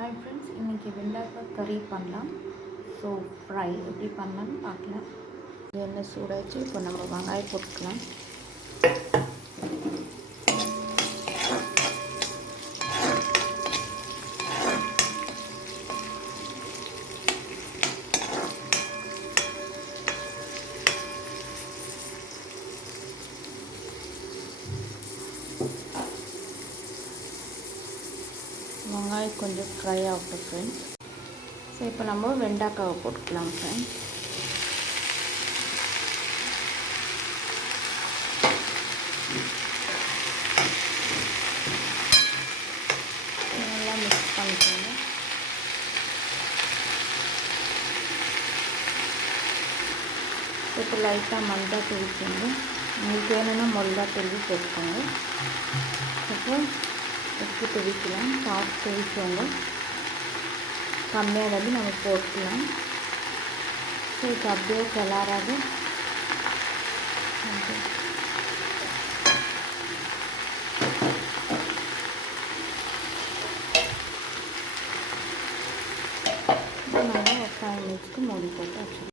Hi friends, இன்றைக்கி வெண்டைக்காய் கறி பண்ணலாம். ஸோ ஃப்ரை எப்படி பண்ணலான்னு பார்க்கலாம். எண்ணெய் சூடாச்சு. இப்போ நம்ம வெங்காயம் போட்டுக்கலாம். வெங்காயம் கொஞ்சம் ஃப்ரை ஆகட்டும் ஃப்ரெண்ட்ஸ். ஸோ இப்போ நம்ம வெண்டைக்காவை போட்டுக்கலாம் ஃப்ரெண்ட்ஸ். நல்லா மிக்ஸ் பண்ணிக்கோங்க. இப்போ லைட்டாக மஞ்சள் தூவிக்கோங்க. உங்களுக்கு வேணும்னா மிளகா தூவி போட்டுக்கோங்க. அப்புறம் உப்பு துவிக்கலாம். சாஸ் துவிக்கோங்க. கம்மியாக வந்து நம்ம போட்டுக்கலாம். ஸோ இப்போ அப்படியே கிளறாது நம்ம ஒரு 5 மினிட்ஸ்க்கு மூடி போட்டு வச்சுக்கலாம்.